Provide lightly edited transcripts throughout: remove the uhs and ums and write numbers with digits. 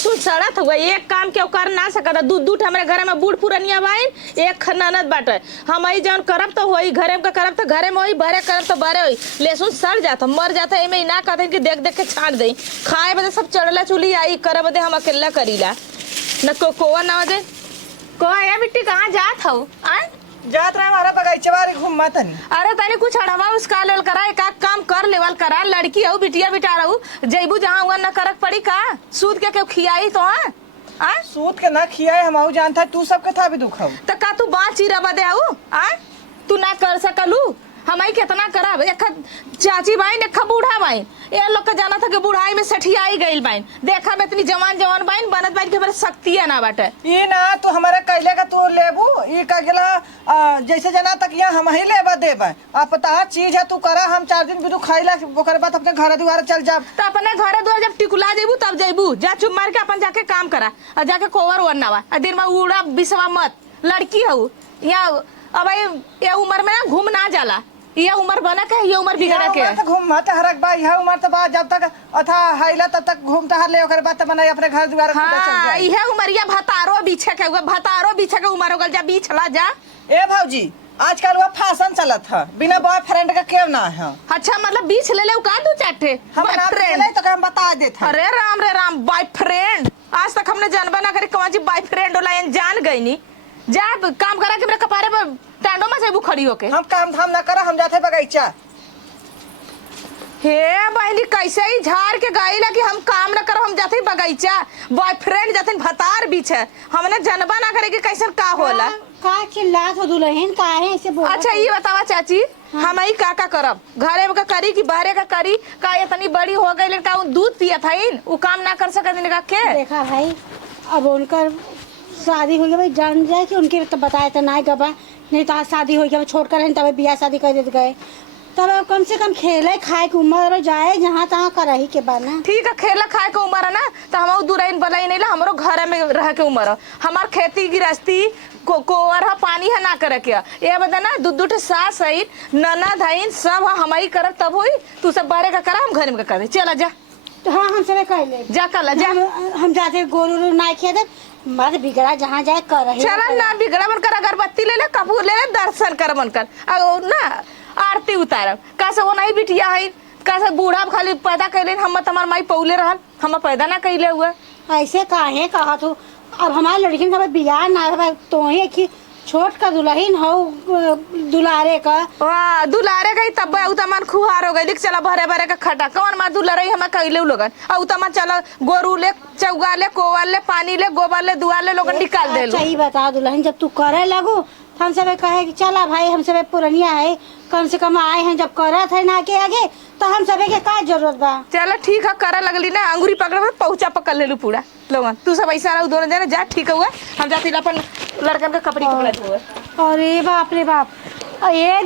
लेसुन सड़त हुआ एक काम के कर ना सकता। दूध दूध हमारे घर में बूढ़ पुरनिया बाइन एक ननद बाटे। हम आई जौन करब तो वही घरे में करब तो घरे में वही भरे करब तो भरे वही। लेसुन सड़ जाता मर जाता एमे ना कहते कि देख देख के छाट दे खाए बदे सब चढ़ला चूल्ही आई करे बदे हम अकेला करीला न कोवा ना दे कोवा या बिट्टी कहाँ जात हूँ आ जात रहा हमारा बगीचा बारी घूम तनी। अरे तनी कुछ अड़वा उसका लेल करा एक काम कर लेवल करा लड़की हो बिटिया बिटा रहू जैबू जहाँ हुआ न करक पड़ी का सूद के क्यों खियाई तो आ सूत के ना खियाए हम जानता तू सबके था भी दुख तो का तू बाँची रवा दे आऊ आ तू ना कर सकलू हमारी कितना करब एक चाची बाइन एक बूढ़ा बाइन ये लोग का जाना था कि बुढ़ाई में सठियाई गई बाइन देखा में इतनी जवान जवान बाइन बनत बाइन के हमारे शक्ति ना बाटे ये ना तू हमारे कैले का तू लेबू ये का गेला जैसे जना तक यहाँ हम ही लेबा देबा आ पता चीज है तू करा हम 4 दिन बिदु खाइला ओकर बाद अपने घर दुआर चल जा तो अपने घर दुआर जब टिकुला जेबू तब जेबू जा चुप मार के अपन जाके काम करा और जाके कोवर वरनावा दिन में उड़ा बिसवा मत लड़की हो या अब ये उम्र में ना घूम ना जाला ये उम्र बना के ये उम्र बिगड़ा के घूम मत हरक बा यह उम्र तो बा जब तक अथा हाइला तब तक घूमता हर ले ओकर बाद त मने अपने घर दुआर हां ये उमरिया भतारो बीछे के भतारो बीछे के उम्र हो गल जा बीछला जा ए भौजी आजकल वो फैशन चलत है बिना बॉयफ्रेंड का क्यों ना है। अच्छा मतलब बीच ले का दू चाटे बॉयफ्रेंड तो हम बता देते। अरे राम बॉयफ्रेंड आज तक हमने जानबा ना करे कौन सी बॉयफ्रेंड होला जान गई नी जा काम करा के मेरे कपारे पर टांडो में से खड़ी होके हम काम धाम ना करा हम जाते बगीचा। हे बहनी कैसे ही झाड़ के गाइला कि हम काम ना करो हम जाते बगीचा बॉयफ्रेंड जाते भतार बीच है हमने जनबा ना करे कि कैसे का होला का चिल्लात हो दुल्हन का है ऐसे बोल। अच्छा ये बतावा चाची हम ही का करब घरे में का करी कि बाहरे का करी का इतनी बड़ी हो गई का दूध पिया था वो काम ना कर सकत का के देखा भाई अब उनकर शादी हो गई भाई जान जाए कि उनके तो बताया था ना गबा नहीं तो आज शादी हो गया छोड़ कर तब बियाह शादी कर देते गए तब कम से कम खेले खाए के उम्र जाए जहाँ तहाँ करही के बाद ना ठीक है खेला खाए के उम्र है ना तो हम दुराइन बलाई नहीं ला हमारो घर में रह के उम्र हमार खेती गृहस्थी कोवर है पानी है ना करे के ये बता ना दूध सास है ननद है सब हम ही कर तब हुई तू सब बारे का करा हम घर में कर चला जा तो हाँ हम सब कर ले जा कल जा हम जाते गोरू ना खे दे मत बिगड़ा जहाँ जाए कर चला ना बिगड़ा मन कर अगरबत्ती ले कपूर ले दर्शन कर मन कर ना आरती उतारब कैसे वो नहीं बिटिया है कैसे बूढ़ा खाली पैदा कैले हम तुम्हार माई पौले रहल हम पैदा ना कैले हुए ऐसे काहे कहा तू अब हमारे लड़की का बियाह ना तो ही छोट का दुल्हन हो दुलारे का दुलारे का तब उतमान खुहार हो गई चला भरे भरे का खटा कौन माँ दुलारे हम कैले लोगन उतमा चला गोरू ले चौगा ले कोवा ले पानी ले गोबर ले दुआ ले लोगन निकाल दे सही बता दुल्हन जब तू करे लगू हम सब कहे कि चला भाई हम सब पुरनिया है कम से कम आए हैं जब करत है ना के आगे तो हम सब के का जरूरत बा चला ठीक है करे लगली ना अंगूरी पकड़ पहुंचा पकड़ ले लू पूरा लोगन तू सब ऐसा रहो दोनों जने जा ठीक हुआ हम जाती अपन लड़कन के कपड़े पकड़ा हुए। अरे बाप रे बाप ये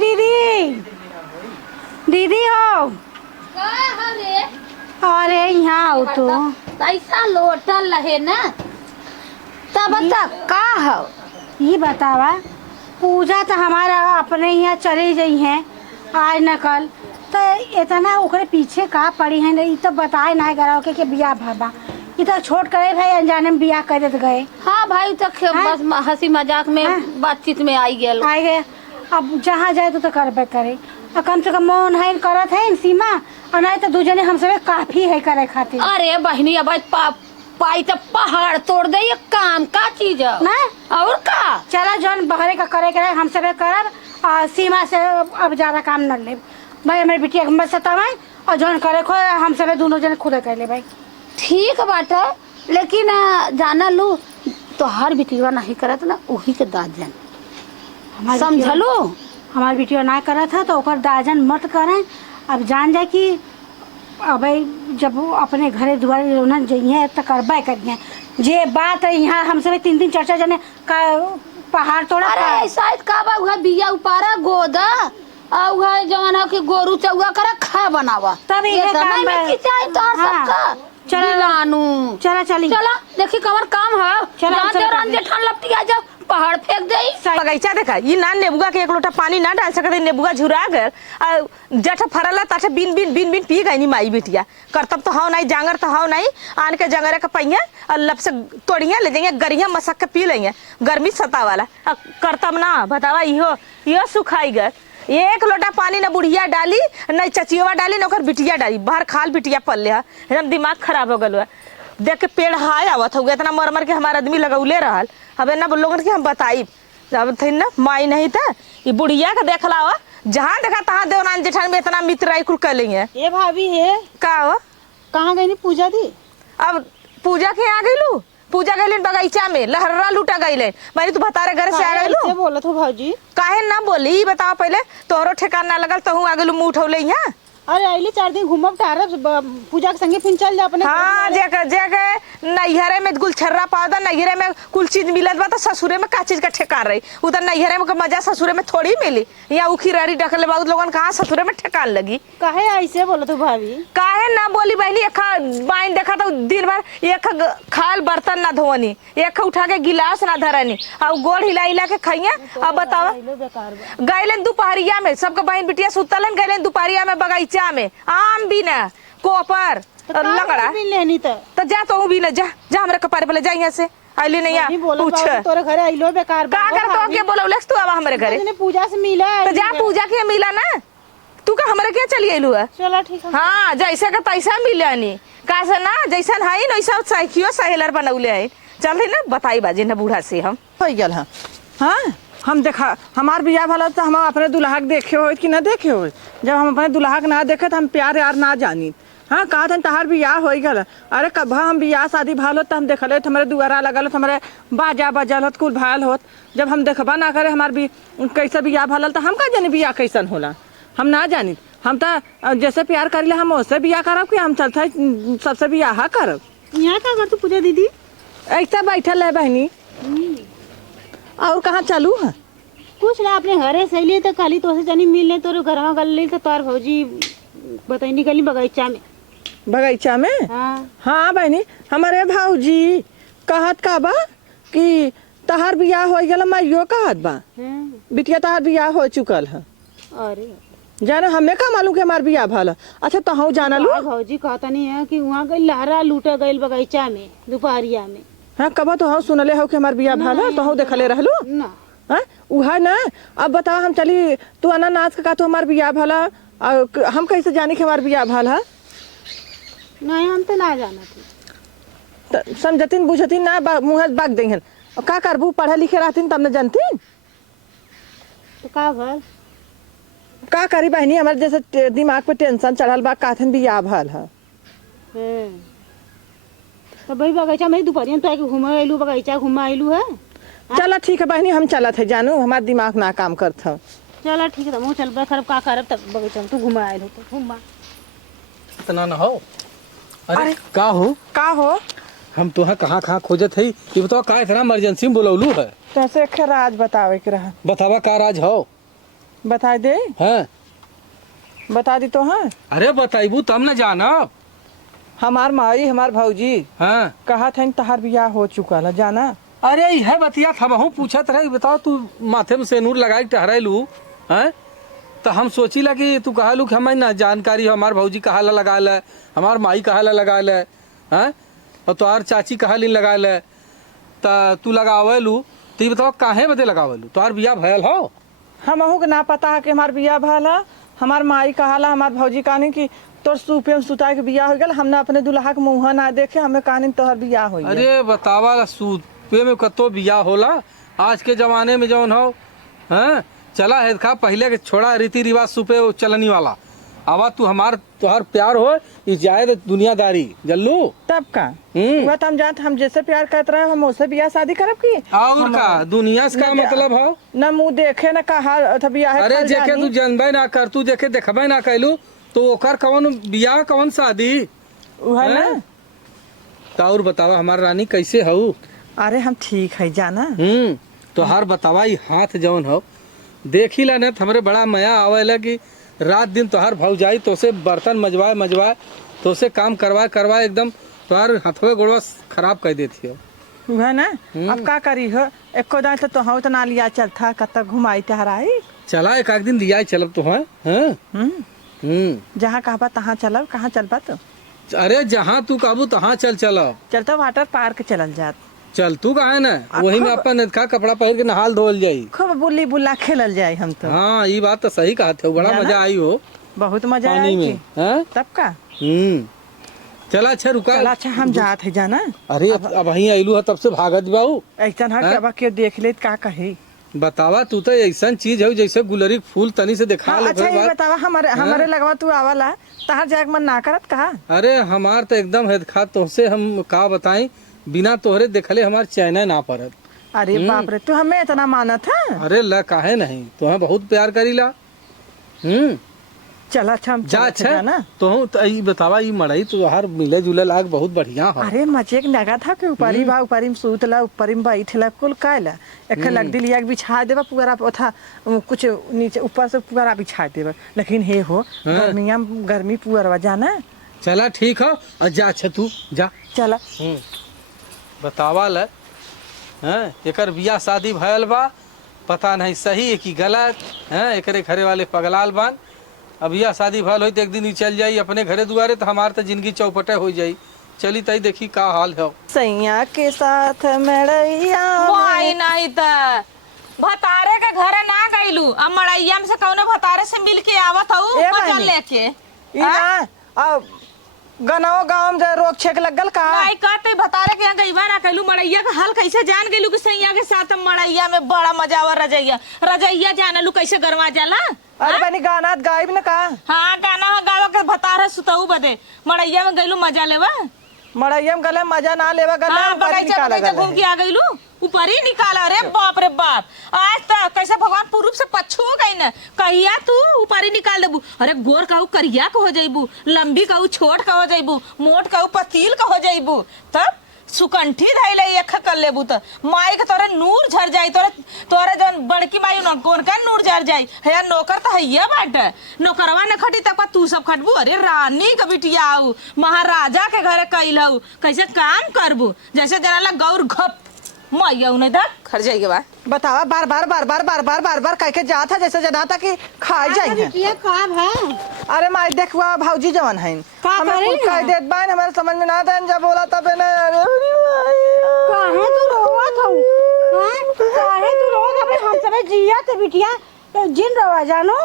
दीदी हो अरे यहाँ आओ तू ऐसा लोटल रहे ना तब तक का हो ये बतावा पूजा तो हमारा अपने यहाँ चली गई है आज न कल तो इतना ओकरे पीछे का पड़ी है नहीं तो बताए ना गरा के बियाह भाबा ये तो छोड़ करे भाई अनजाने में बियाह कर देते गए। हाँ भाई तो बस हंसी मजाक में बातचीत में आई गए अब जहाँ जाए तो करबे करे और कम से कम मोन है करत है सीमा और नहीं तो दूजने हम सब काफी है करे खातिर। अरे बहनी अब पाई तो पहाड़ तोड़ दे ये काम का चीज है ना और का चला जौन बहरे का करे हम सब करब और सीमा से अब ज्यादा काम न ले भाई हमारे बिटिया हम सतावे और जौन करे खो हम सब दोनों जने खुद कर ले भाई ठीक बात है लेकिन जाना लू तो हर बिटिया नहीं करत ना वही के दाजन समझलो हमारी बिटिया ना करा था तो ओकर दाजन मत करें। अब जान जाए कि अब जब वो अपने घरे दुआरे रोना जाइए तो करबे करिए जे बात है यहाँ हम सब 3 4 जने का पहाड़ तोड़ा। अरे शायद का बा उहा बिया उपारा गोदा आ उहा जवन है कि गोरू चौगा करे खा बनावा तब ये काम में की चाहे तो सबका चला लानू चला चली चला देखी कमर काम है चला रंजे ठान लपटी आ जाओ पहाड़ फेंक दई। बगीचा देखा ये ना नेबुआ के एक लोटा पानी ना डाल सकते, नेबुआ झुरा गए जठ फरला ताठे बिन बिन बिन बिन पी गई माई बिटिया। करतब तो हाव नहीं, जांगर तो हाव नहीं, आन के जंगरे के पहिया और लब से तोड़िया ले जाएंगे, गरिया मसक के पी लेंगे, गर्मी सता वाला करतब ना बतावा। इहो सुखाई गए, एक लोटा पानी न बुढ़िया डाली न चचिया डाली न बिटिया डाली, बाहर खाल बिटिया पल है, एकदम दिमाग खराब हो गल। देख के पेड़ हाय आवत हो इतना मर मर के हमारा आदमी लगौले रहल। अब ना लोगन के हम बताई अब थे ना माई नहीं था ये बुढ़िया के देखला हो, जहाँ देखा तहाँ देवनान जेठान में इतना मित्र आई कुल कर लेंगे। ये भाभी है का हो कहाँ गई पूजा दी? अब पूजा के आ गई, पूजा गई बगीचा में लहर्रा लूटा गई मैंने तू बता रहे घर से आ गई बोलत हो भाजी? काहे ना बोली बताओ पहले, तोहरो ठेकान ना लगल तो आ गई मुँह उठौले यहाँ। अरे अली 4 दिन घूमब टारब पूजा के संगे फिर चल जा अपने। हाँ जगह नैहरे में गुलछर्रा पाउदा, नैहरे में कुल चीज मिलत बा तो ससुरे में का चीज का ठेकान रही, उधर नैहरे में मजा ससुरे में थोड़ी मिली। यहाँ उखी रड़ी ढकले बहुत लोगन कहाँ ससुरे में ठेकान लगी। काहे ऐसे बोलत हो भाभी? काहे ना बोली बहनी, एक बाइन देखा तो दिन भर एक खाल बर्तन ना धोनी, एक उठा के गिलास ना धरनी, और गोड़ हिला हिला के खाइया। अब बतावा गैलन दोपहरिया में सबके बहन बिटिया सुतलन, गैलन दोपहरिया में बगीचा में आम भी ना कोपर लंगड़ा लेनी तो जा तो भी ना जा जा हमरा कपारे पे जा यहाँ से आइली नहीं आ पूछ तोरे घरे आइलो बेकार का कर तो के बोलौले तू अब हमरे घरे ने पूजा से मिला तो जा पूजा के मिला ना, तू का हमरे के चली आइलू है। चलो ठीक है। हां जैसे का तैसा मिलानी का से ना जैसन है न वैसा साइकियो सहेलर बनौले है। चल रे ना बताई बाजे ना बूढ़ा से हम हो गल। हां हम देखा हमार बियाह भला तो हम अपने दुल्हा के देखे हो कि ना देखे हो, जब हम अपने दुल्हा के ना देखे तो हम प्यार यार ना जानी। हाँ कहा था तहार बियाह हो गल, अरे कभा हम बियाह शादी भाल होत तो हम देखल हमारे दुआरा लगल होत, हमारे बाजा बजल होत, कुल भाल होत। जब हम देखबा ना करे हमार भी कैसे बियाह भलल तो हम का जानी बियाह कैसन होला, हम ना जानी। हम तो जैसे प्यार करिले हम उससे बियाह करब कि हम चलते सबसे बियाह करब। यहाँ का कर तू पूजा दीदी? ऐसा बैठल है बहनी, और कहाँ चालू है? कुछ ना अपने घरे सहेली तो खाली तो से जानी मिलने तो घर में गल तो तार भौजी बताई निकली बगीचा में। बगीचा में? हाँ हाँ बहनी हमारे भाऊजी कहत का बा कि तहार बियाह हो गया, माइयो कहत बा बिटिया तहार बियाह हो चुकल है। अरे जाना हमें का मालूम कि हमार बियाह भला। अच्छा तो हम जाना लू भौजी कहता नहीं है कि वहाँ गई लहरा लूटा गई बगीचा में दोपहरिया में। हाँ कब तो हम सुनले हो कि हमार बियाह भला तो हम देखले रहलू ना उहा ना। अब बताओ हम चली तू अनानास का तो हमार बियाह भला, हम कैसे जानी कि हमार बियाह भला? नहीं हम तो ना जाना थी। समझतीन बुझतीन ना मुँह बाग देंगे का करबू, पढ़े लिखे रहतीन तब न जानतीन। तो का भल का करी बहनी, हमारे जैसे दिमाग पे टेंशन चढ़ल बा, काथन बियाह भल है। तो भाई बगीचा में दोपहरिया तो आके घूमे आइलू, बगीचा घूमे आइलू है। चला ठीक है बहनी हम चलत है, जानू हमार दिमाग ना काम करत है। चलो ठीक है, मुँह चल खराब का करब तब बगीचा में तू घूमे आइल हो तो घूमा इतना ना हो। अरे का हो हम तुहा कहाँ खोजत है, ये बताओ का इतना इमरजेंसी में बोलौलू है? तैसे एक राज बतावे के रहा। बतावा का राज हो? बता दे। हाँ बता दी तो। हाँ अरे बताइबू तब न जाना। हमार माई हमार भौजी हाँ कहा था तहार बियाह हो चुका है, जाना। अरे यह बतिया था बहु पूछत रहे, बताओ तू माथे में सेनूर लगाई टहरालू हैं तो हम सोचीला कि तू कहलू कि हमें ना जानकारी हो, हमार भौजी कहा ला लगा ले, हमार माई कहा ला लगा ले हैं, और तोहार चाची कहा ली लगा ले, तो तू लगावेलू तो ये बताओ काहे बदे लगावेलू? तोहार बियाह भयल हो? हमहू के ना पता है कि हमार बियाह भला। हमार माई कहाला हमार भौजी कहनी कि तोर सूपे में सुता के बियाह हो गया, हमने अपने दुल्हा के मुँह ना देखे, हमें कहनी तोहर बियाह हो गया। अरे बतावा सूपे में कतो बियाह होला? आज के जमाने में जौन हो हैं चला है खा, पहले के छोड़ा रीति रिवाज सूपे चलनी वाला। आवा तू हमार तोहर प्यार हो ये जायद दुनियादारी जल्लू तब का बात हम जानते, हम जैसे प्यार करते रहे हम उससे बियाह शादी करब की? और का दुनिया से का मतलब हो? न मुँह देखे न कहा बियाह। अरे जेके तू जानबे ना कर, तू जेके देखबे ना कैलू तो ओकर कौन बियाह कौन शादी है ना। तो और बतावा हमार रानी कैसे हो? अरे हम ठीक है जाना। तोहार बतावा ई हाथ जौन हो देखी ला न हमरे बड़ा मया आवेला कि रात दिन तोहार भौजाई तो से बर्तन मजवाए तो से काम करवाए एकदम तोहार हाथवे गोड़वा खराब कर देती हो। वह ना अब का करी हो एको दाई तो हो तो ना लिया चलता कत घुमाई टहराई चला एक दिन लिया चलब तो है जहाँ कहबा तहाँ चलब कहाँ चलबा तो अरे जहाँ तू काबू तहाँ चलब चलता वाटर पार्क चलल जात चल तू कहा है ना वही में अपन नदखा कपड़ा पहन के नहाल धोल जाई खूब बुल्ली बुल्ला खेलल जाए हम तो हाँ ये बात तो सही कहा थे बड़ा मजा आई हो बहुत मजा पानी आई में हाँ? तब का चला अच्छा रुका चल अच्छा हम जात है जाना अरे अब वहीं आइलू है तब से भागत बाऊ ऐसा है कि अब के देख ले का कही बतावा तू तो ऐसा चीज है जैसे गुलरी के फूल तनी से दिखा ले अच्छा ये बतावा हमारे लगवा तू आवाला तहार जाग मन ना करत कहा अरे हमार तो एकदम है खा तुमसे हम का बताएं बिना तोहरे देखले हमार चैना ना पड़त अरे बाप रे तू हमें इतना मानत है अरे ला काहे नहीं तुम्हें बहुत प्यार करीला चल अच्छा हम जा चलत है अच्छा ना तो ई बतावा ई मड़ई तो हर मिले जुले लाग बहुत बढ़िया है अरे मजे के लगा था कि ऊपरी बा ऊपरी में सूतला ऊपरी में बैठला कुल कायला एक लग दिल या बिछा देबा पूरा था कुछ नीचे ऊपर से पूरा बिछा देबा लेकिन हे हो गर्मिया गर्मी पूरा जाना चला ठीक है और जा अच्छा तू जा चला बतावा ल हैं एकर बियाह शादी भयल बा पता नहीं सही है कि गलत हैं एकरे घरे वाले पगलाल बान अब बियाह शादी भयल होई तो एक दिन ही चल जाई अपने घरे दुआरे तो हमार तो जिंदगी चौपटे हो जाई चली तई देखी का हाल है सैया के साथ मड़ैया वही नहीं त भतारे के घरे ना गइलू अब मड़ैया में से कौनो भतारे से मिल के आवत हूँ ए मजा बहिनी। लेके ई ना अब गनाओ गांव में जो रोक छेक लगल का नहीं कहते भतारे के यहाँ गईबा ना कहलू मड़ैया का हल कैसे जान गेलू कि सैया के साथ मड़ैया में बड़ा मजा आवा रजैया रजैया जानलू कैसे गरवा जाला अरे बनी गाना गायब न का हाँ गाना गावा के भतारे सुतऊ बदे मड़ैया में गइलू मजा लेवा मड़ैया में गले मजा ना लेवा गले हाँ ऊपर बगैचा निकाला बगैचा गले घूम के आ गइलू ऊपर ही निकाला रे बाप आज तक कैसे भगवान पूर्व से पछू हो गई न कहिया तू ऊपर ही निकाल देबू अरे गोर कहू करिया का हो जाइबू लंबी कहू छोट का हो जाइबू मोट कहू पतील का हो जाइबू तब सुकंठी धैले एक कर लेबू त माई के तोरे नूर झर जाई तोरे जन बड़की माई न कोन का नूर झर जाई है नौकर त हैया बाटे नौकरवा न खटी तक तू सब खटबू अरे रानी के बिटिया आऊ महाराजा के घरे कैलऊ कैसे काम करबू जैसे जनाला गौर घप मैया नहीं दा खर जाइए बा बतावा बार बार बार बार बार बार बार बार कह के जात है जैसे जना था कि खा जाए ये काम है अरे माई देखवा भौजी जवन है का हमें करी कुछ कह देत बाइन हमारे समझ में ना देन जब बोला तब ने अरे काहे तू रोवत हऊ हां काहे तू रोग अबे हम सब जिया ते बिटिया जिन रवा जानो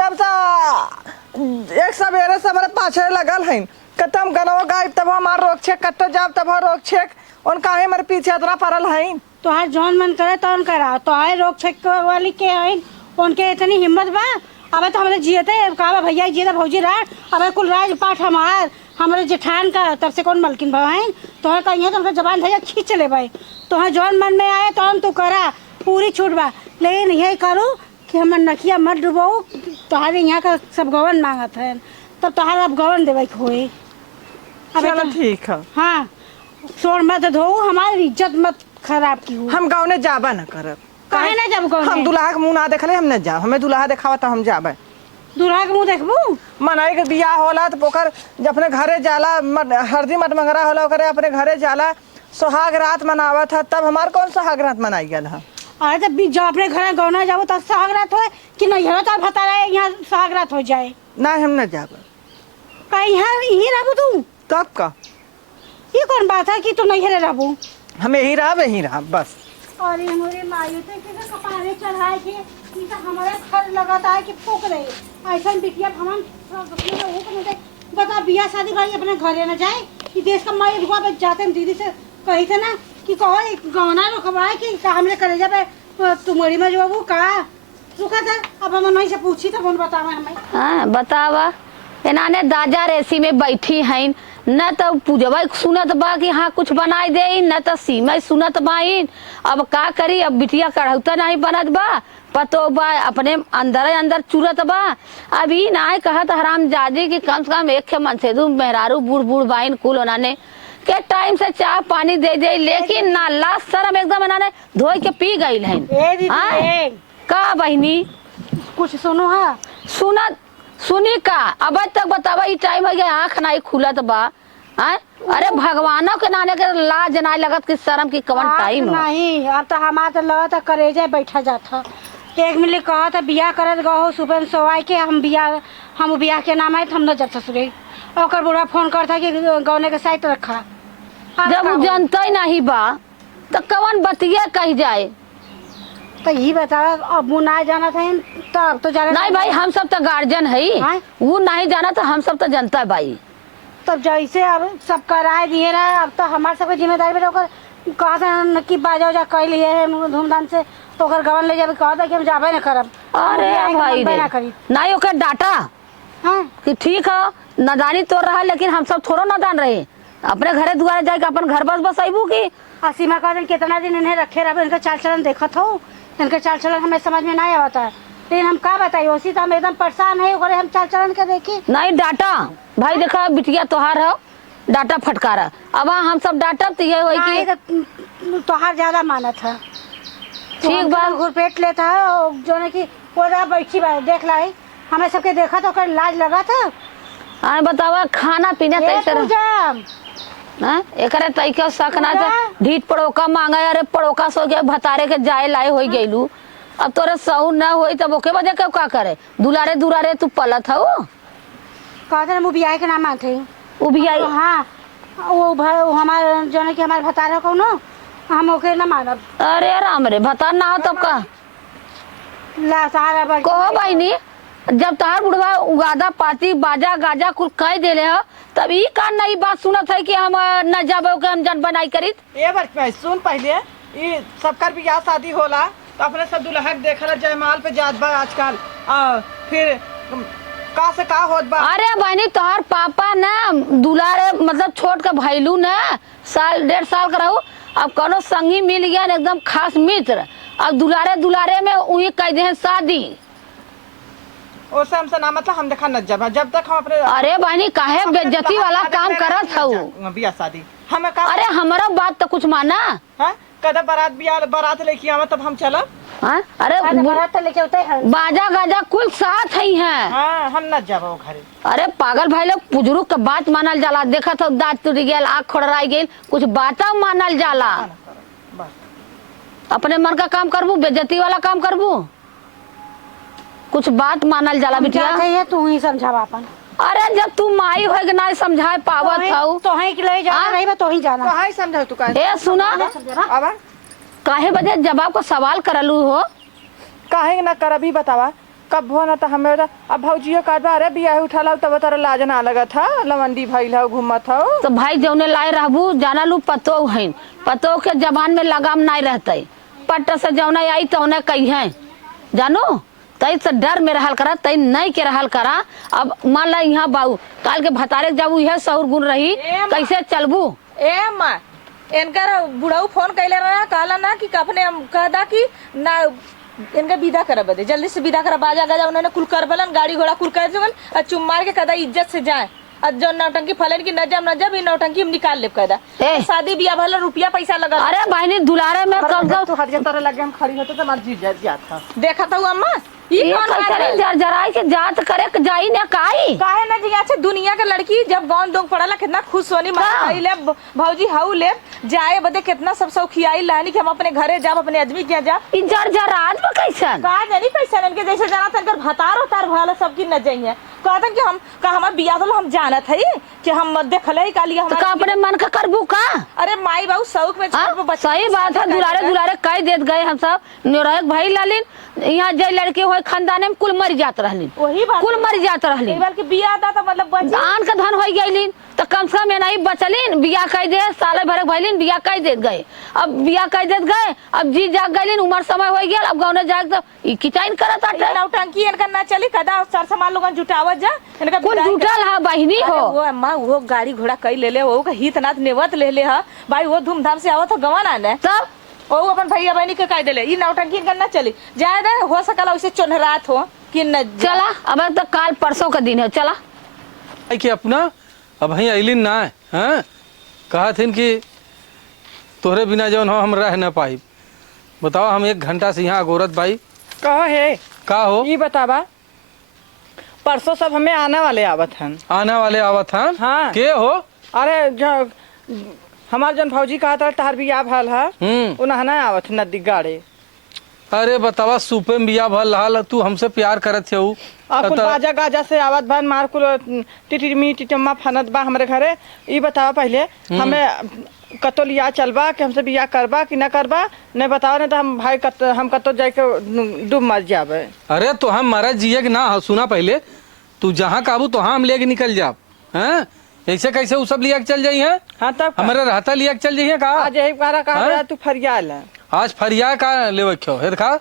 जब सा एक सवेरे से हमारे पाछे लगल है कतम गनो गायब तब हमार रोक छेक कत्तो जाब तब रोक छेक उन काहे हमारे पीछे इतना पड़ल है तोहार जौन मन करे तौन करा तोहार रोक छेक वाली के है उनके इतनी हिम्मत बा अबे तो हमारे जियते कहा भैया जियते भौजी राज अबे कुल राज पाठ हमार हमारे जेठान का तब से कौन मलकिन भाई तोहर कहिए तो उनका जबान भैया खींच ले भाई तोहर जौन मन में आए तौन तू करा पूरी छूट बा लेकिन यही करो कि हमर नकिया मत डुबाओ तोहारे यहाँ का सब गवन मांगत है तब तोहार अब गवन देवे के होई चलो ठीक है हाँ शोर मत धो हमारी इज्जत मत खराब की हो हम गाँव ने जाबा न करब काहे ना जब गवन हम दुल्हा के मुंह ना देखले हम न जाब हमें दुल्हा देखावा तो हम जाबे दूल्हा के मुंह देखबू मनाई के बियाह होला तो पोकर जब अपने घरे जाला हरदी मट मंगरा होला ओकरे अपने घरे जाला सुहाग रात मनावत है तब हमार कौन सुहाग रात मनाई गल है अरे जब जब अपने घर गौना जाओ तब सुहागरात हो कि नहीं हो तो बता रहे यहाँ सुहागरात हो जाए ना हम न जाब कहीं यहाँ यही रहबू तू तब का ये कौन बात है कि तू नहीं है रहबू हम यही रहा बस अरे मोरे मायू तो किसे कपारे चढ़ाए के ई तो हमारे खर लगाता है कि फूक रहे ऐसा बिटिया भवन अपने लोगों को नहीं बता बियाह शादी भाई अपने घरे न जाए कि देश का माई रुआ बच जाते हैं दीदी से कही थे ना कि कहो एक गौना रुकवाए कि का हमने करे जाबे तुम्हारी में जो का रुका था अब हम नहीं से पूछी तो कौन बतावे हमें हाँ बतावा एनाने दाजा रेसी में बैठी हैं न तो पूजवा सुनत बा कि हाँ कुछ बनाई दे न तो सीमा सुनत बाइन अब का करी अब बिटिया कढ़ौता नहीं बनत बा पतो बा अपने अंदर चुरत बा अभी ना कहत हराम जादी कि कम से कम एक के मन से दू मेहरारू बूढ़ बूढ़ बाइन कुल उन्होंने के टाइम से चाय पानी दे दे लेकिन ना लास्ट शर्म एकदम इन्होंने धोई के पी गई है का बहनी कुछ सुनो हाँ सुनत सुनी का अब तक बतावा ई टाइम हो गया आँख नहीं खुलत बा हैं अरे भगवानों के नाने के लाज ना लगत कि शर्म की कवन आज टाइम हो। नहीं, अब तो हमारा तो लगा था करेजा बैठा जाता। एक मिले कहा था बियाह करत गहो सुबह सोवाई के हम बियाह के नाम आए हम न जब ससुरे ओकर बुढ़ा फोन करता कि गौने के साइड रखा। जब वो जनता ही नहीं बा तो कवन बतिया कही जाए। तो यही बताओ अब वो ना जाना था तो अब तो जाना नहीं भाई हम सब तो गार्जियन है, हाँ? वो नहीं जाना तो हम सब तो जनता है भाई। तब जैसे अब सब कराए दिए रहा अब तो हमारे सबके जिम्मेदारी बेटा ओकर कहा था कि बाजा उजा कर लिए है धूमधाम से ओकर गवन ले जाबे कहा था कि हम जाबे न करब। अरे भाई रे ना करी नहीं ओकर डाटा हाँ कि ठीक है नादानी तो रहा लेकिन हम सब थोड़ा नादान रहे। अपने घरे दुआरे जाके अपन घर बस आईबू की सीमा कहा था कितना दिन इन्हें रखे रहे इनका चाल चलन देखत हो इनका चाल चलन हमें समझ में नहीं आता है लेकिन हम क्या बताइए उसी तो हम एकदम परेशान है ओकरे हम चाल चलन के देखी नहीं डाटा भाई देखा बिटिया तोहार है डाटा फटकारा अब हम सब डाटा तो ये होई नहीं कि तो तोहार ज्यादा मानत है ठीक बा घुरपेट लेता है और जो है कि वो बैठी बा देख लाई हमें सबके देखा तो ओकर लाज लगा था। आए बतावा खाना पीना ए तैसे पूजा, एकरे तैके सकना था ढीठ पड़ोका मांगा अरे पड़ोका सो के भतारे के जाए लाए हो गइलू अब तोरे सहू न होई तब ओके बजे के का करे दुलारे दुलारे तू पलत हो कहा था बियाह के नाम आते उ भी आई हाँ वो हमारे जो है कि हमारे भतारा को ना हम ओके ना मानब अरे राम रे भतार ना हो तब का ला सारा बा कहो भाई नी जब तार बुढ़वा उगादा पाती बाजा गाजा कुल कह देले ह तब ई का नई बात सुनत है कि हम न जाबो के हम जन बनाई करित ए बार सुन पहले ये सबकर बियाह शादी होला तो अपने सब दुल्हा के देखला जयमाल पे जात बा आजकल फिर का से का होत बा। अरे बहनी तोहर पापा ना दुलारे मतलब छोट के भैलू ना साल 1.5 साल का रहू अब कोनो संगी मिल गया एकदम खास मित्र अब दुलारे दुलारे में वही कह दे शादी ओसे हमसे ना मतलब हम देखा न जब तक हम अपने अरे बहनी काहे बेइज्जती वाला काम करत हऊ बियाह शादी हमें का अरे हमारा बात तो कुछ माना हां कदा बारात लेके आवा तब हम चलब। हाँ? अरे बारात लेके होते हैं बाजा गाजा कुल साथ ही हैं। हाँ हम न जाबो घरे। अरे पागल भाई लोग बुजुर्ग के बात मानल जाला देखा तो दांत टूट गया आँख खोड़राई गई कुछ बात मानल जाला अपने मन का काम करबू बेइज्जती वाला काम करबू कुछ बात मानल जाला बिटिया है तू ही समझावा अपन अरे जब तू माई हो के ना समझाए पावत हऊ तो ही के ले जाना नहीं बा तो ही जाना तो हाय समझाओ तू का ए सुना आवा काहे बजे जवाब को सवाल करलू हो काहे ना कर अभी बतावा कब हो ना तो हमें अब भौजियो का अरे बियाह उठाला तब तोरा लाज ना लगत था लवंडी भइल हो घूमत हो तो भाई जौने लाए रहबू जाना लू पतो है पतो के जबान में लगाम नहीं रहते पट्ट से जौना आई तो उन्हें कही है जानो तई से डर में रहल करा तई नहीं के रहल करा अब मान ला यहाँ बाऊ काल के भतारे जाबू यह सहुर गुण रही कैसे चलबू ए माँ इनकर बुढ़ऊ फोन कैले रहा कहला ना कि अपने कहदा कि ना इनका विदा करा बदे जल्दी से विदा करा बाजा गाजा उन्होंने कुल कर बलन गाड़ी घोड़ा कुल कर जगन और चुम मार के कदा इज्जत से जाए और जो नौटंकी फलन की नजब इन नौटंकी हम निकाल ले कदा शादी बियाह भला रुपया पैसा लगा अरे बहनी दुलारे में कब तो हर तरह लगे हम खड़ी होते तो हमारी जीत जात था देखा था अम्मा ये कैसे जरजराई के जात करे के जाई ना काई काहे ना जी अच्छा दुनिया के लड़की जब गाँव दोंग पड़ाला कितना खुश सोनी माई ले भौजी हाउ ले जाए बदे कितना सब खियाई लानी कि हम अपने घरे जाब अपने आदमी के जा इ जरजराज में कैसन कहा जानी कैसा इनके जैसे जाना था इनकर भतार उतार भला सबकी न जाइए कहता कि हम का हमार बियाह तो हम जानत है कि हम देखले का लिया तो का अपने मन का करबू का अरे माई बाबू शौक में सही बात है दुलारे दुलारे कह देत गए हम सब निरहक भाई लालिन यहाँ जे लड़के हो खानदाने में कुल मर जात रहलिन वही बात कुल मर जात रहलिन बल्कि बियाह दा तो मतलब आन का धन हो गईलिन तो कम से कम नहीं बचलिन बियाह कह दे साले भर भैलिन बियाह कह देत गए अब बियाह कह देत गए अब जी जाग गईलिन उम्र समय हो गया अब गाँव जाए तो किचाइन करत नौटंकी इनका ना चली कदा सर सामान लोगन जुटावत जा इनका कुल जुटल है बहिनी हो वो अम्मा वो गाड़ी घोड़ा कई ले ले वो हित नाथ नेवत ले ले है भाई वो धूमधाम से आवत हो गवन आने तब वो अपन भैया बहनी के कह देले ई नौटंकी करना चली जाए दे हो सकला उसे चोनहरात हो कि न चला अब तो काल परसों का दिन है चला कि अपना अब ही अलिन ना हैं कहा थी कि तोहरे बिना जौन हो हम रह न पाई बताओ हम 1 घंटा से यहाँ गोरत भाई कहो है का हो ये बतावा परसों सब हमें आने वाले आवत हन आने वाले आवत हैं हाँ। के हो अरे हमार जन भौजी कहा था तहार बियाह भल है वो नहना आवत नदी गाड़े। अरे बतावा सुपे में बिया भल रहा तू हमसे प्यार करत हो। और कुल बाजा गाजा से आवत भान मार कुल टिटिमी टिटम्मा फनत बा हमरे घरे। ई बतावा पहले हमें कतो लिया चलबा कि हमसे बियाह करबा कि ना करबा, नहीं बताओ नहीं तो हम भाई हम कतो जाके डूब मर जाबे। अरे तो हम मरा जिए कि ना सुना पहले, तू जहाँ काबू तो हाँ हम लेके निकल जाब हैं। ऐसे कैसे वो सब लिया के चल जाई है? हाँ तब हमारे रहता लिया के चल जाइए का? आज यही बारा कहा तू फरियाल है। आज फरिया का लेवे क्यों है देखा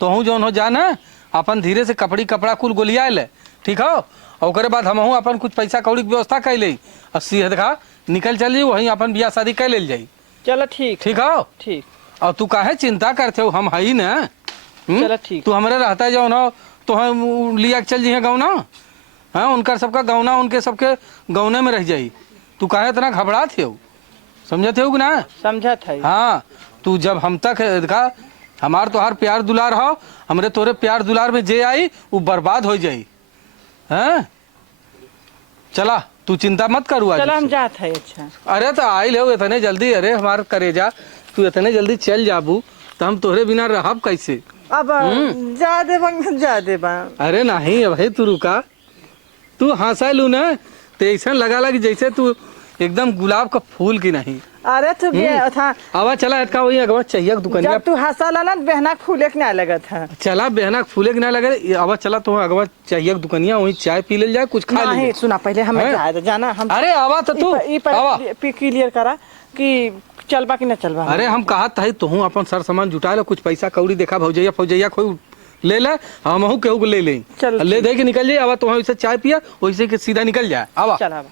तो हूँ जौन हो जाना अपन धीरे से कपड़ी कपड़ा कुल गोलिया ले, ठीक हो। और ओकरे बाद हम अपन कुछ पैसा कौड़ी की व्यवस्था कर ले अस्सी देखा निकल चल वहीं अपन बियाह शादी कर ले जाई। चलो ठीक ठीक हो ठीक। और तू काहे चिंता करते हो, हम हई ना। चलो ठीक। तू हमारे रहता जाओ ना तो हम लिया के चल जाइए गौना। हाँ उनका सबका गौना उनके सबके गौने में रह जाई। तू काहे इतना घबरा थे हो, समझते हो कि ना? समझा था। हाँ तू जब हम तक देखा हमार तो हर प्यार दुलार हो, हमरे तोरे प्यार दुलार में जे आई वो बर्बाद हो जाई। हैं चला तू चिंता मत करू। आज चलो हम जात है। अच्छा अरे तो आइल हो इतने जल्दी, अरे हमार करेजा तू इतने जल्दी चल जाबू तो हम तोहरे बिना रहब कैसे? अब जा दे बा। अरे नहीं भाई तू रुका, तू हंसा लू ना तो ऐसा लगा कि जैसे तू एकदम गुलाब का फूल की नहीं। अरे तू था आवा चला इतका वही अगवा चाहिए दुकानिया। जब तू हंसाला ना बहना फूले के ना लगा था। चला बहना फूले के ना लगे आवा चला तो अगवा चाहिए दुकानिया वही चाय पी ले जाए कुछ खा ले। नहीं सुना पहले हमें जाए जाना हम। अरे आवा तो तू आवा क्लियर करा कि चलबा कि ना चलबा। अरे हम कहा था तो हूँ अपन सर सामान जुटा लो, कुछ पैसा कौड़ी देखा भौजैया फौजैया कोई ले ले हम केहू को ले ले ले दे के निकल जाए। आवा तो वैसे चाय पिया वैसे के सीधा निकल जाए। आवा चला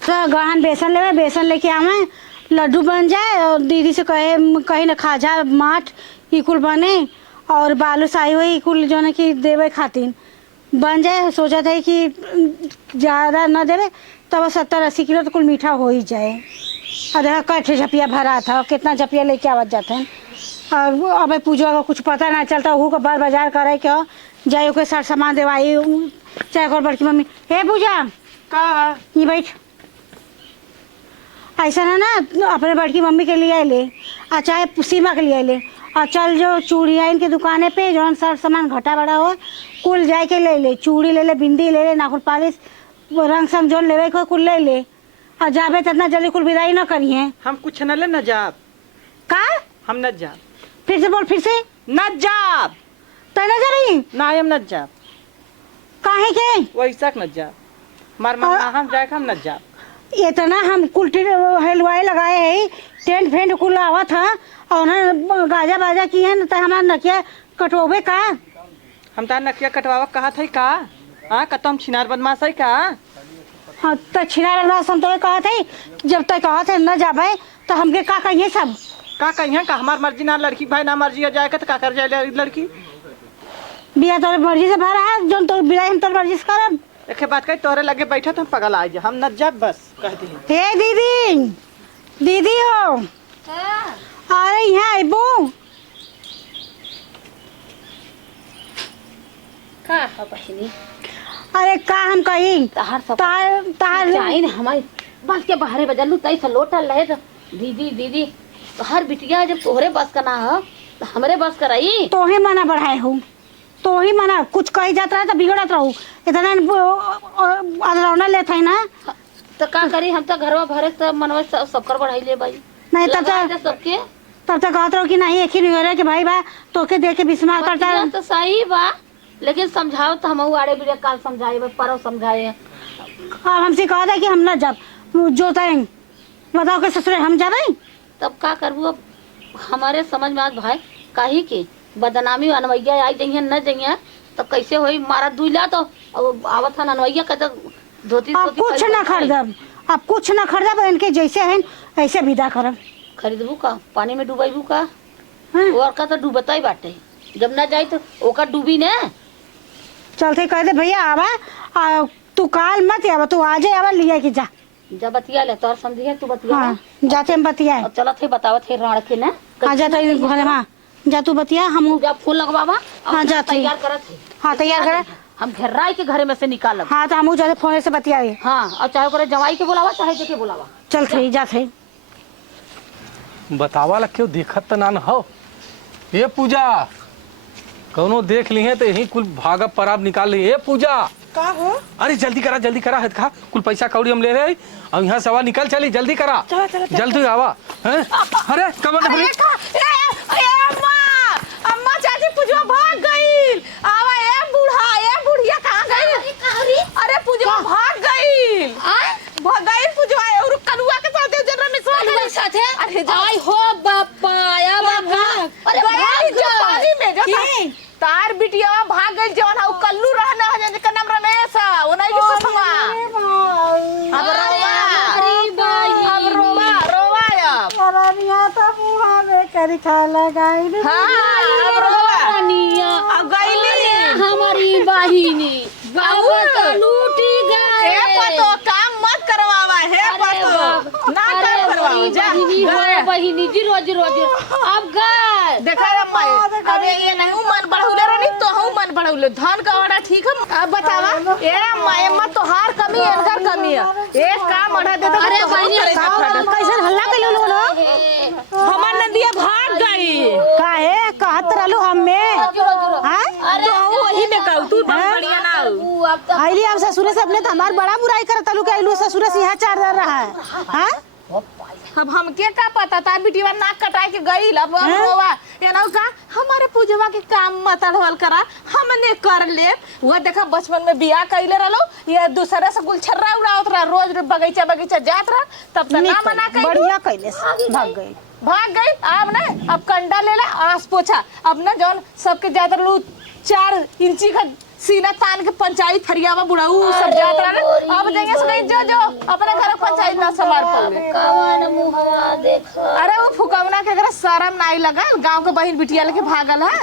तो गहन बेसन लेवे, बेसन लेके आवे लड्डू बन जाए और दीदी से कहे कहीं ना खाजा माठ ई कुल बने और बालू साई हुई कुल जो है कि देवे खातिर बन जाए। सोचा था कि ज़्यादा न देवे तब 70-80 किलो तो कुल मीठा हो ही जाए। और देखा कठे झपिया भरा था, कितना झपिया लेके आवत जाते हैं। और अब पूजा का कुछ पता ना चलता, वह को बार बाजार करे क्यों जाए ओके सर सामान देवाई चाहे और बड़की मम्मी हे पूजा का ये बैठ ऐसा है ना अपने बड़की मम्मी के लिए ले और चाहे सीमा के लिए ले और चल जो चूड़िया इनके दुकाने पे जो सर सामान घटा बड़ा हो कुल जाए के ले ले, चूड़ी ले ले, बिंदी ले ले, नाखून पालिश रंग समझोन लेवे को कुल ले ले और जाबे तो इतना जल्दी कुल विदाई न करिए। हम कुछ न ले न जाब का हम न जाब। फिर से बोल फिर से न जाब तो न जा रही ना हम न जाब। काहे के वैसा न जाब मार मार हम जाए हम न जाब। इतना हम कुल हलवाई लगाए है टेंट फेंट कुल आवा था और उन्हें गाजा बाजा किए न तो हमारा नकिया कटोबे का। हम तार नकिया कटवावा कहा था का? हाँ कतो हम छिनार बदमाश है का? हाँ तो छिना बदमाश हम तो कहा थे जब तक कहा थे न जाबे तो हमके का कहिए सब का कहिए का हमार मर्जी ना लड़की भाई ना मर्जी जाए तो का कर जाए लड़की बिया तोरे मर्जी से भरा है जो तो बिया हम तोर मर्जी से करब। एक बात कही तोरे लगे बैठे तो हम पगल आ जा हम न जाब बस कह दी। हे दीदी दीदी हो अरे यहाँ आबू का है बहिनी? अरे का हम कही तहार सब तार तार जाइन हमारी बस के बाहरे बजलू तई से लोटल रहे तो दीदी दीदी तो हर बिटिया जब तोहरे बस का ना हो तो हमरे बस कराई। तो ही मना बढ़ाए हो तो ही मना कुछ कही जात रहा तो बिगड़त रहू इतना अदरौना लेते है ना तो का करी हम तो घरवा भरे तो मनवा सबकर बढ़ाई ले भाई नहीं तब लगाए तक थे सबके कहत रहो कि नहीं एक ही नहीं कि भाई बा तो के देख के बिस्मार करता बतिया तो सही बा लेकिन समझाओ तो हम आड़े बिड़े काल समझाए परव समझाए। अब हमसे कहा था कि हम न जब जो तय बताओ के ससुरे हम जाबे तब का करबू? अब हमारे समझ में आज भाई काहे की बदनामी अनवैया आई जइए न जइए तो कैसे होई मारा दुइला तो आवत हन अनवैया का धोती अब कुछ न खरीदब अब कुछ न खरीदब इनके जैसे हैं ऐसे विदा करब। खरीदबू का पानी में डुबाईबू का हाँ। और का तो डूबता ही बाटे जब ना जाई तो ओका डूबी ने चलते कह दे भैया आवा तू काल मत आवा तू आज आवा लिया कि जा जब बतिया ले तोर समझिए तू बतिया हाँ जाते हम बतिया और चलत है बतावत है राण के ना हाँ जाते घरे हाँ जा तू बतिया हम जब फूल लगवावा हाँ, जाते हैं। तैयार करत है हाँ तैयार करे हम घेराई के घरे में से निकालब। हाँ तो हम जाते फोन से बतिया हाँ और चाहे करे जवाई के बुलावा चाहे जेके बुलावा चल थे जाते बतावा ला क्यों देखत त ना न हो। ये पूजा कौनो देख ली है तो यही कुल भागा पराब निकाल ली। ये पूजा का हो? अरे जल्दी करा है खा कुल पैसा कौड़ी हम ले रहे और यहाँ सवा निकल चली जल्दी करा। चला। जल्दी आवा हैं। अरे कमर अरे अम्मा अम्मा चाची पूजवा भाग गई। आवा ए बुढ़िया कहाँ गई? अरे पूजवा भाग गई। भाग गई पूजवा और कनुआ के साथ जरा मिसवा साथे अरे आई हो बापा आया बाबा। अरे गई जो पानी में जो की? तार बिटिया भाग गई जवन हाउ कल्लू रहना है जिनका नाम रमेश है वो नहीं के ससुआ। अब रोवा अब रनिया तो मुँह में करी खा लगाई हाँ अब रोवा अब गईली हमारी बहिनी बाबा तो लूटी गए। हे पतो काम मत करवावा हे पतो ना काम करवाओ जा बहिनी जी रोज अब गए। देखा अम्मा अब ये नहीं मन बढ़ौले रहनी तो हूं मन बढ़ौले धन का ऑर्डर ठीक है। अब बतावा ए अम्मा एम्मा तो हार कमी है इनकर कमी है एक काम ऑर्डर दे दो। अरे बहनी कैसे हल्ला कर लो हमार नदिया भाग गई काहे कहत रहलू हमें तो वही में कहू तू बढ़िया ना आईली अब ससुरे से अपने तो हमार बड़ा बुराई करत रहलू के आईलू ससुरे से यहाँ चार रहा है हाँ? अब हमके का पता था बिटिया नाक कटाए के गई अब रोवा ये ना का हमारे पूजवा के काम मत अड़वल करा हमने कर ले। वो देखा बचपन में बियाह कइले रहलो ये दूसरे से गुलछर्रा उड़ावत रहा रोज बगीचा जात रहा तब तक ना मना कई बढ़िया कैले भाग गई। अब ना अब कंडा ले ले आस पोछा अब ना जौन सबके ज्यादा लू 4 इंची का सीना तान के पंचायत फरियावा बुढ़ाऊ सब जात रहा ना अब जाएंगे सगई जो अपने घर पंचायत ना समार कर कवन मुहवा देखा। अरे वो फुकवना के अगर शर्म नहीं लगा गांव के बहन बिटिया लेके भागल है।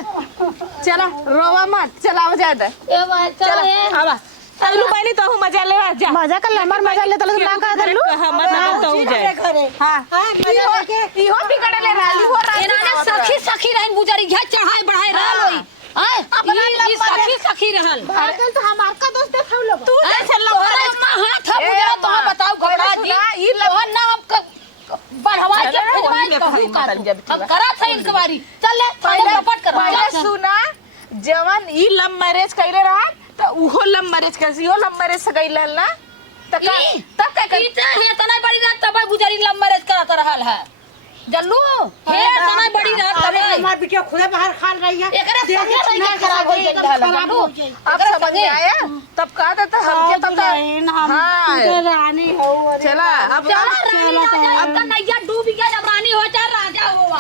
चला रोवा मत चला जाए दे ए बच्चा चला आवा तलू बहनी तो हूं मजा ले जा मजा कर हमार मजा ले तलू ना का करलू मत तो हो जाए हां इहो बिगड़ ले राली हो रहा इन्होंने सखी रहन बुजरी घे चढ़ाई बढ़ाई रहल होई ई सखी रहल। अरे तो हमार का दोस्त देखौ लो तू चल लो हाथ बुजरा तो बताओ घबरा जी ई तो नाम बढ़वा के फिरवाई कहू का अब करा था इंक्वायरी चल ले थाने रिपोर्ट कर पहले सुना जवन ई लव मैरिज कइले रहा तो उहो लव मैरिज कैसी हो लव मैरिज से गइल ना तब का इते है तना बड़ी रात तब बुजरी लव मैरिज करत रहल है जल्लू हे तना बड़ी रात तब हमार बिटिया खुदे बाहर खान रही है एकरा संगे नहीं खराब हो गई जल्लू अब समझ में आया तब कहा देता हमके तब रानी हो चला अब अब नैया डूब गया